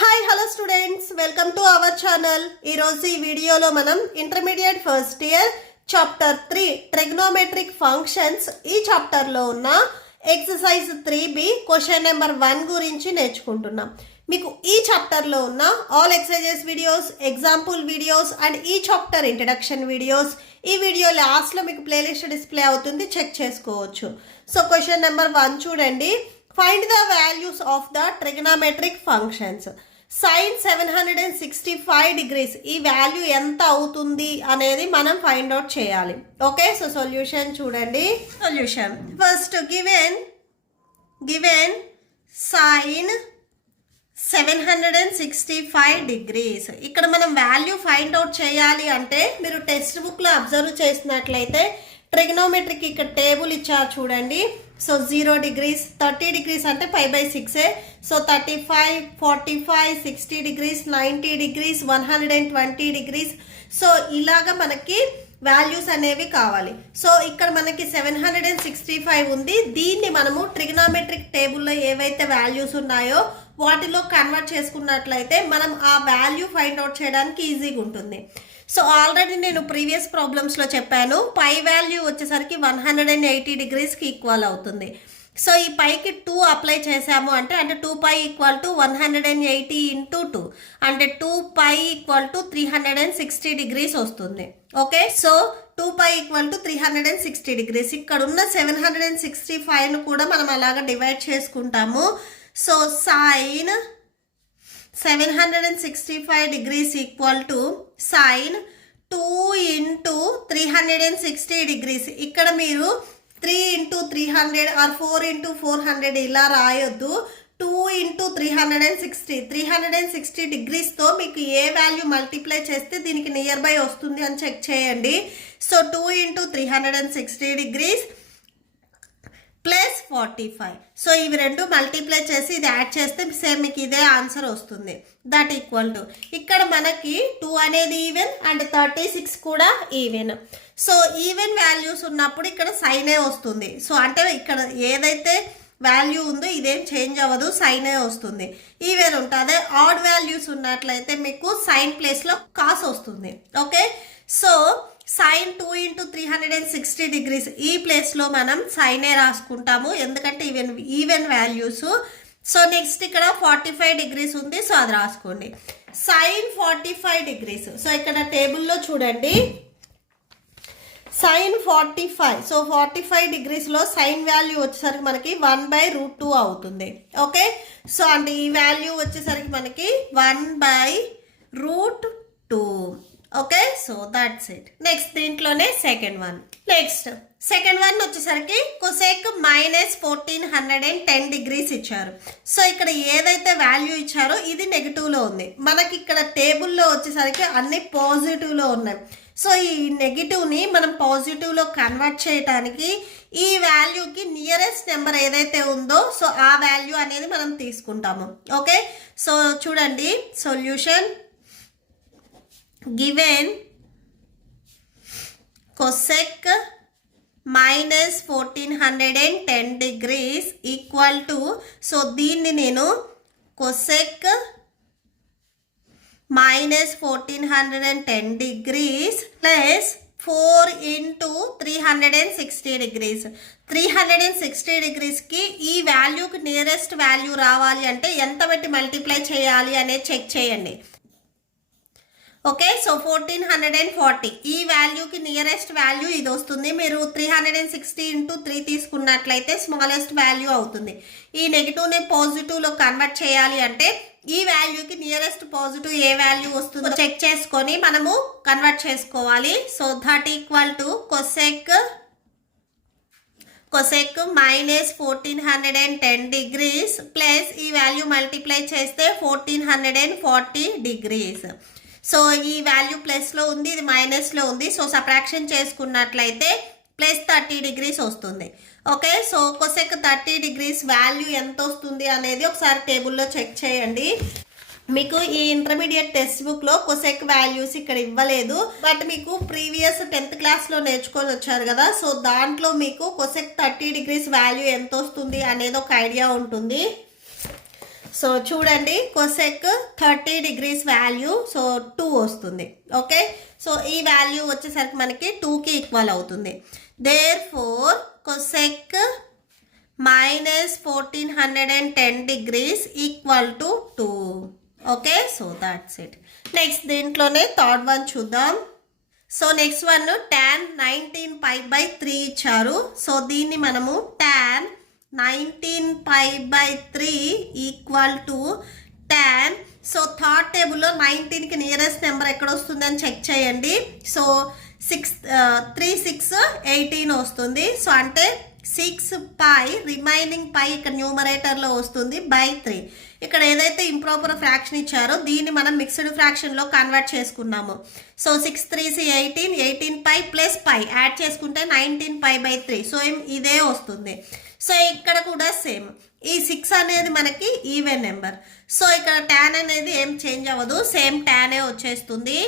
Hi hello students, welcome to our channel. ఈరోజు ఈ వీడియోలో మనం intermediate first year chapter 3 trigonometric functions ఈ చాప్టర్లో ఉన్న ఎక్సర్సైజ్ 3B క్వశ్చన్ నెంబర్ 1 గురించి నేర్చుకుంటున్నాం. మీకు ఈ చాప్టర్లో ఉన్న all exercises videos, example videos and ఈ చాప్టర్ ఇంట్రడక్షన్ వీడియోస్ ఈ వీడియో లాస్ట్లో మీకు ప్లేలిస్ట్ డిస్ప్లే అవుతుంది, చెక్ చేసుకోవచ్చు. సో క్వశ్చన్ నెంబర్ 1 చూడండి. Find the values of the trigonometric functions. Sin 765 degrees ఈ వాల్యూ ఎంత అవుతుంది అనేది మనం ఫైండ్ అవుట్ చేయాలి. ఓకే, సో సొల్యూషన్ చూడండి. Solution first given sin 765 degrees. ఇక్కడ మనం వాల్యూ ఫైండ్ అవుట్ చేయాలి అంటే మీరు టెక్స్ట్ బుక్లో అబ్జర్వ్ చేసినట్లయితే ట్రిగ్నోమెట్రిక్ ఇక్కడ టేబుల్ ఇచ్చారు చూడండి. సో 0 degrees, 30 degrees అంటే 5/6. So 35, 45, 60 degrees, 90 degrees, 120 degrees. So ఇలాగా మనకి వాల్యూస్ అనేవి కావాలి. సో ఇక్కడ మనకి 765 ఉంది. దీన్ని మనము ట్రిగ్నోమెట్రిక్ టేబుల్లో ఏవైతే వాల్యూస్ ఉన్నాయో వాటిలో కన్వర్ట్ చేసుకున్నట్లయితే మనం ఆ వాల్యూ ఫైండ్ అవుట్ చేయడానికి ఈజీగా ఉంటుంది. సో ఆల్రెడీ నేను ప్రీవియస్ ప్రాబ్లమ్స్లో చెప్పాను, పై వాల్యూ వచ్చేసరికి 180 degreesకి ఈక్వల్ అవుతుంది. సో ఈ పైకి 2 అప్లై చేసాము అంటే 2π = 180 × 2 అంటే 2π = 360 degrees వస్తుంది. Okay, so 2π = 360 degrees. ఇక్కడ ఉన్న 765ను కూడా మనం అలాగా డివైడ్ చేసుకుంటాము. So sin 765 degrees = sin 2 × 360 degrees. ఇక్కడ మీరు 3 × 300 ఆర్ 4 × 400 ఇలా రాయొద్దు. 2 × 360 degreesతో మీకు ఏ వాల్యూ మల్టిప్లై చేస్తే దీనికి నియర్ బై వస్తుంది అని చెక్ చేయండి. So 2 × 360 degrees plus 45. సో ఇవి రెండు మల్టిప్లై చేసి ఇది యాడ్ చేస్తే సేమ్ మీకు ఇదే ఆన్సర్ వస్తుంది. దట్ ఈక్వల్ టు ఇక్కడ మనకి 2 అనేది ఈవెన్ అండ్ 36 కూడా ఈవెన్. సో ఈవెన్ వాల్యూస్ ఉన్నప్పుడు ఇక్కడ సైనే వస్తుంది. సో అంటే ఇక్కడ ఏదైతే వాల్యూ ఉందో ఇదేం చేంజ్ అవ్వదు, సైనే వస్తుంది. ఈవెన్ ఉంటుంది. ఆడ్ వాల్యూస్ ఉన్నట్లయితే మీకు సైన్ ప్లేస్లో కాస్ వస్తుంది. ఓకే, సో sin 2 × 360 degrees ఈ ప్లేస్లో మనం సైనే రాసుకుంటాము, ఎందుకంటే ఈవెన్ వాల్యూస్. సో నెక్స్ట్ ఇక్కడ 45 degrees ఉంది, సో అది రాసుకోండి. sin 45 degrees. సో ఇక్కడ టేబుల్లో చూడండి, sin 45. సో 45 degreesలో సైన్ వాల్యూ వచ్చేసరికి మనకి 1/√2 అవుతుంది. ఓకే, సో అంటే ఈ వాల్యూ వచ్చేసరికి మనకి 1/√2. Okay, so that's it. Next దీంట్లోనే సెకండ్ వన్ వచ్చేసరికి కొసెక్ -1410 degrees ఇచ్చారు. సో ఇక్కడ ఏదైతే వాల్యూ ఇచ్చారో ఇది నెగిటివ్లో ఉంది. మనకి ఇక్కడ టేబుల్లో వచ్చేసరికి అన్ని పాజిటివ్లో ఉన్నాయి. సో ఈ నెగిటివ్ని మనం పాజిటివ్లో కన్వర్ట్ చేయడానికి ఈ వాల్యూకి నియరెస్ట్ నెంబర్ ఏదైతే ఉందో సో ఆ వాల్యూ అనేది మనం తీసుకుంటాము. ఓకే, సో చూడండి solution. Given cosec -1410 degrees = so దీన్ని నేను cosec -1410 degrees ప్లస్ 4 × 360 degrees. 360 degreesకి ఈ వాల్యూకి నియరెస్ట్ వాల్యూ రావాలి అంటే ఎంత పెట్టి మల్టిప్లై చేయాలి అనేది చెక్ చేయండి. ఓకే, సో 1440 ఈ వాల్యూకి నియరెస్ట్ వాల్యూ ఇది వస్తుంది. మీరు 360 × 3 తీసుకున్నట్లయితే స్మాలెస్ట్ వాల్యూ అవుతుంది. ఈ నెగిటివ్ని పాజిటివ్లో కన్వర్ట్ చేయాలి అంటే ఈ వాల్యూకి నియరెస్ట్ పాజిటివ్ ఏ వాల్యూ వస్తుందో చెక్ చేసుకొని మనము కన్వర్ట్ చేసుకోవాలి. So that equal to cosec -1410 degrees plus ఈ వాల్యూ మల్టిప్లై చేస్తే 1440 degrees. సో ఈ వాల్యూ ప్లస్లో ఉంది, ఇది మైనస్లో ఉంది. సో సబ్ట్రాక్షన్ చేసుకున్నట్లయితే +30 degrees వస్తుంది. Okay, so cosec 30 degrees value ఎంత వస్తుంది అనేది ఒకసారి టేబుల్లో చెక్ చేయండి. మీకు ఈ ఇంటర్మీడియట్ టెక్స్ట్ బుక్లో కొసెక్ వాల్యూస్ ఇక్కడ ఇవ్వలేదు, బట్ మీకు ప్రీవియస్ 10th క్లాస్లో నేర్చుకొని వచ్చారు కదా. సో దాంట్లో మీకు కొసెక్ 30 degrees వాల్యూ ఎంత వస్తుంది అనేది ఒక ఐడియా ఉంటుంది. సో చూడండి కొసెక్ 30 డిగ్రీస్ వాల్యూ సో 2 వస్తుంది. ఓకే, సో ఈ వాల్యూ వచ్చేసరికి మనకి 2కి ఈక్వల్ అవుతుంది. Therefore cosec minus 1410 degrees equal to 2. Okay, so that's it. Next దీంట్లోనే థర్డ్ వన్ చూద్దాం. సో నెక్స్ట్ వన్ tan 19π/3 ఇచ్చారు. సో దీన్ని మనము tan 19π/3 equal to tan. So third టేబుల్లో 19కి నియరెస్ట్ నెంబర్ ఎక్కడ వస్తుందని చెక్ చేయండి. సో 3 6 18 వస్తుంది. సో అంటే 6π రిమైనింగ్ పై ఇక్కడ న్యూమరేటర్లో వస్తుంది బై 3. ఇక్కడ ఏదైతే ఇంప్రాపర్ ఫ్రాక్షన్ ఇచ్చారో దీన్ని మనం మిక్స్డ్ ఫ్రాక్షన్లో కన్వర్ట్ చేసుకున్నాము. సో 6 3 18 18π ప్లస్ పై యాడ్ చేసుకుంటే 19π/3. సో ఇదే వస్తుంది. సో ఇక్కడ కూడా సేమ్ ఈ 6 అనేది మనకి ఈవెన్ నెంబర్. సో ఇక్కడ tan అనేది ఏం చేంజ్ అవ్వదు, సేమ్ టానే వచ్చేస్తుంది.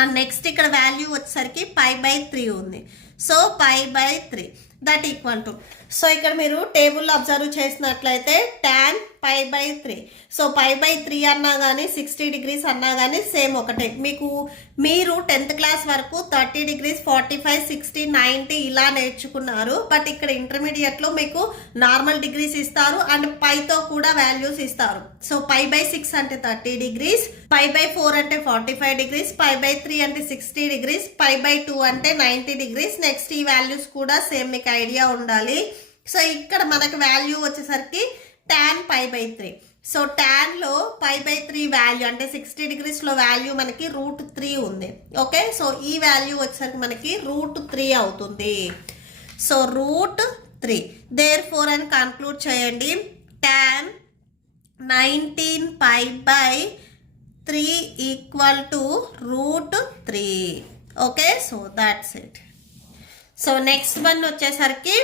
అండ్ నెక్స్ట్ ఇక్కడ వాల్యూ వచ్చేసరికి π/3 ఉంది. So π/3 that equal to, so ఇక్కడ మీరు టేబుల్లో అబ్జర్వ్ చేసినట్లయితే tan π/3. సో π/3 అన్నా కానీ 60 డిగ్రీస్ అన్నా కానీ సేమ్ ఒకటే. మీరు 10th క్లాస్ వరకు 30 డిగ్రీస్ 45 60 90 ఇలా నేర్చుకున్నారు. బట్ ఇక్కడ ఇంటర్మీడియట్లో మీకు నార్మల్ డిగ్రీస్ ఇస్తారు అండ్ పైతో కూడా వాల్యూస్ ఇస్తారు. సో π/6 అంటే 30 డిగ్రీస్, π/4 అంటే 45 డిగ్రీస్, π/3 అంటే 60 డిగ్రీస్, π/2 అంటే 90 డిగ్రీస్. నెక్స్ట్ ఈ వాల్యూస్ కూడా సేమ్ మీకు ఐడియా ఉండాలి. సో ఇక్కడ మనకు వాల్యూ వచ్చేసరికి tan π/3. సో ట్యాన్లో π/3 వాల్యూ అంటే 60 డిగ్రీస్లో వాల్యూ మనకి √3 ఉంది. ఓకే, సో ఈ వాల్యూ వచ్చేసరికి మనకి √3 అవుతుంది. సో √3 దేర్ ఫోర్ అని కన్క్లూడ్ చేయండి. tan 19π/3 equal to √3. Okay, so that's it. So next one వచ్చేసరికి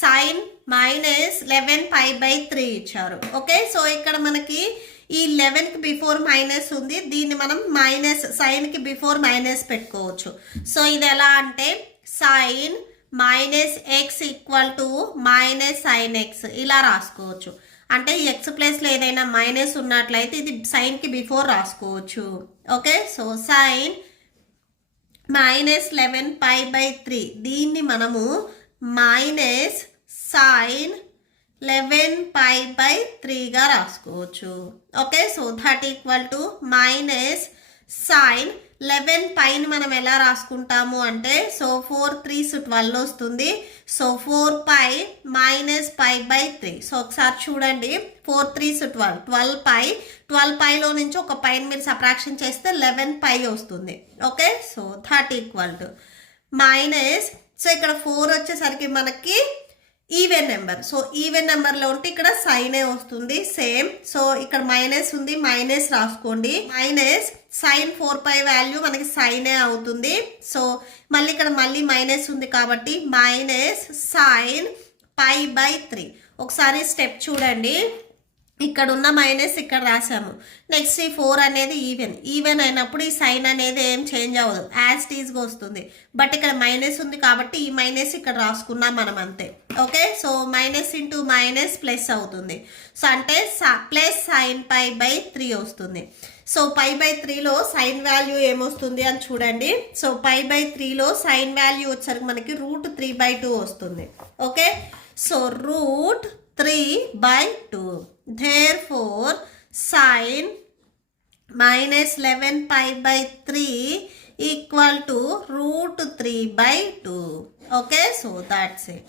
sin -11π/3 ఇచ్చారు. ఓకే, సో ఇక్కడ మనకి ఈ 11కి బిఫోర్ మైనస్ ఉంది, దీన్ని మనం మైనస్ సైన్కి బిఫోర్ మైనస్ పెట్టుకోవచ్చు. సో ఇది ఎలా అంటే sin -x equal to -sin x ఇలా రాసుకోవచ్చు. అంటే ఈ ఎక్స్ ప్లేస్లో ఏదైనా మైనస్ ఉన్నట్లయితే ఇది సైన్కి బిఫోర్ రాసుకోవచ్చు. ఓకే, సో sin -11π/3 దీన్ని మనము మైనస్ sin 11π/3గా రాసుకోవచ్చు. Okay, so that equal to minus sin 11πని మనం ఎలా రాసుకుంటాము అంటే సో 4 3s 12 వస్తుంది. So 4π minus π/3. సో ఒకసారి చూడండి, 4 3s 12 12πలో నుంచి ఒక పైన మీరు సబ్ట్రాక్షన్ చేస్తే 11π వస్తుంది. Okay, so that equal to minus, so ఇక్కడ 4 వచ్చేసరికి మనకి ఈవెన్ నెంబర్. సో ఈవెన్ నెంబర్లో ఉంటే ఇక్కడ సైనే వస్తుంది సేమ్. సో ఇక్కడ మైనస్ ఉంది, మైనస్ రాసుకోండి. మైనస్ sin 4π వాల్యూ మనకి సైనే అవుతుంది. సో మళ్ళీ ఇక్కడ మళ్ళీ మైనస్ ఉంది కాబట్టి మైనస్ sin π/3. ఒకసారి స్టెప్ చూడండి, ఇక్కడ ఉన్న మైనస్ ఇక్కడ రాసాము. నెక్స్ట్ ఈ 4 అనేది ఈవెన్ అయినప్పుడు ఈ సైన్ అనేది ఏం చేంజ్ అవ్వదు, యాజ్ టీజ్గా వస్తుంది. బట్ ఇక్కడ మైనస్ ఉంది కాబట్టి ఈ మైనస్ ఇక్కడ రాసుకున్నాం మనం అంతే. Okay, so minus into minus plus అవుతుంది. సో అంటే ప్లస్ sin π/3 వస్తుంది. సో π/3లో సైన్ వాల్యూ ఏమొస్తుంది అని చూడండి. సో π/3లో సైన్ వాల్యూ వచ్చరికి మనకి √3/2 వస్తుంది. Okay, so √3/2. Therefore, sin -11π/3 equal to √3/2. Okay, so that's it.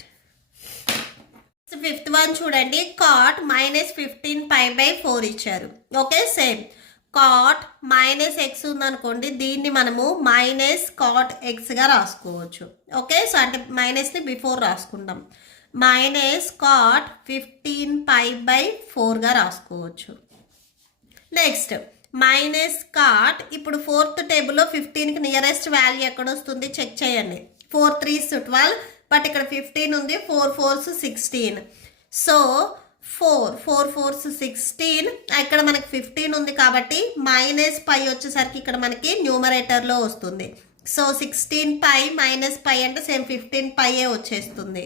Fifth one చూడండి, cot -15π/4 ఇచ్చారు. ఓకే, సేమ్ cot -x ఉందనుకోండి, దీన్ని మనము -cot xగా రాసుకోవచ్చు. ఓకే, సో అంటే మైనస్ని బిఫోర్ రాసుకుంటాం. -cot 15π/4గా రాసుకోవచ్చు. నెక్స్ట్ -cot, ఇప్పుడు 4th టేబుల్లో 15కి నియరెస్ట్ వాల్యూ ఎక్కడ వస్తుంది చెక్ చేయండి. 4 3s 12, బట్ ఇక్కడ 15 ఉంది, 4 4s 16. సో 4 4s 16, ఇక్కడ మనకి 15 ఉంది కాబట్టి -π వచ్చేసరికి ఇక్కడ మనకి న్యూమరేటర్లో వస్తుంది. సో 16π -π అంటే సేమ్ 15π వచ్చేస్తుంది.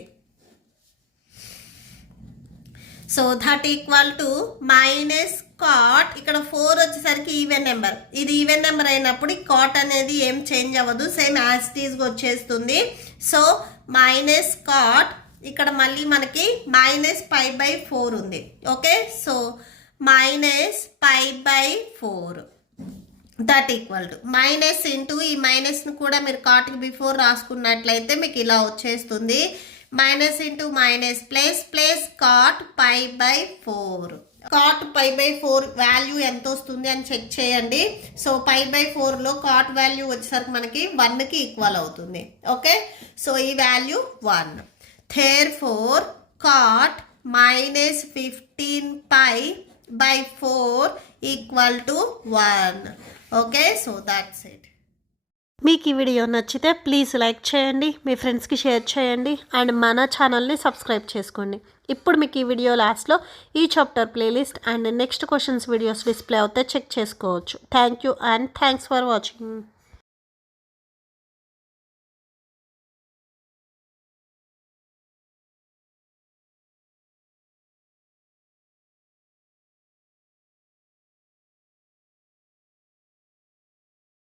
So that equal to minus cot, ఇక్కడ 4 వచ్చేసరికి ఈవెన్ నెంబర్, ఇది ఈవెన్ నెంబర్ అయినప్పుడు ఈ కాట్ అనేది ఏం చేంజ్ అవ్వదు, సేమ్ యాజ్ ఇట్ ఈస్గా వచ్చేస్తుంది. సో మైనస్ కాట్, ఇక్కడ మళ్ళీ మనకి మైనస్ పై బై 4 ఉంది. Okay, so minus pi by 4 that equal to minus into ఈ మైనస్ను కూడా మీరు కాట్కి బిఫోర్ రాసుకున్నట్లయితే మీకు ఇలా వచ్చేస్తుంది. Minus into minus plus plus cot pi by 4. Cot pi by 4 value ఎంత వస్తుంది అని చెక్ చేయండి. సో పై బై 4లో కాట్ వాల్యూ వచ్చేసరికి మనకి 1కి ఈక్వల్ అవుతుంది. ఓకే, సో ఈ value 1. Therefore cot minus 15 pi by 4 equal to 1. Okay, so that's it. మీకు ఈ వీడియో నచ్చితే ప్లీజ్ లైక్ చేయండి, మీ ఫ్రెండ్స్కి షేర్ చేయండి అండ్ మన ఛానల్ని సబ్స్క్రైబ్ చేసుకోండి. ఇప్పుడు మీకు ఈ వీడియో లాస్ట్లో ఈ chapter playlist and next questions videos display అవుతే చెక్ చేసుకోవచ్చు. Thank you and thanks for watching.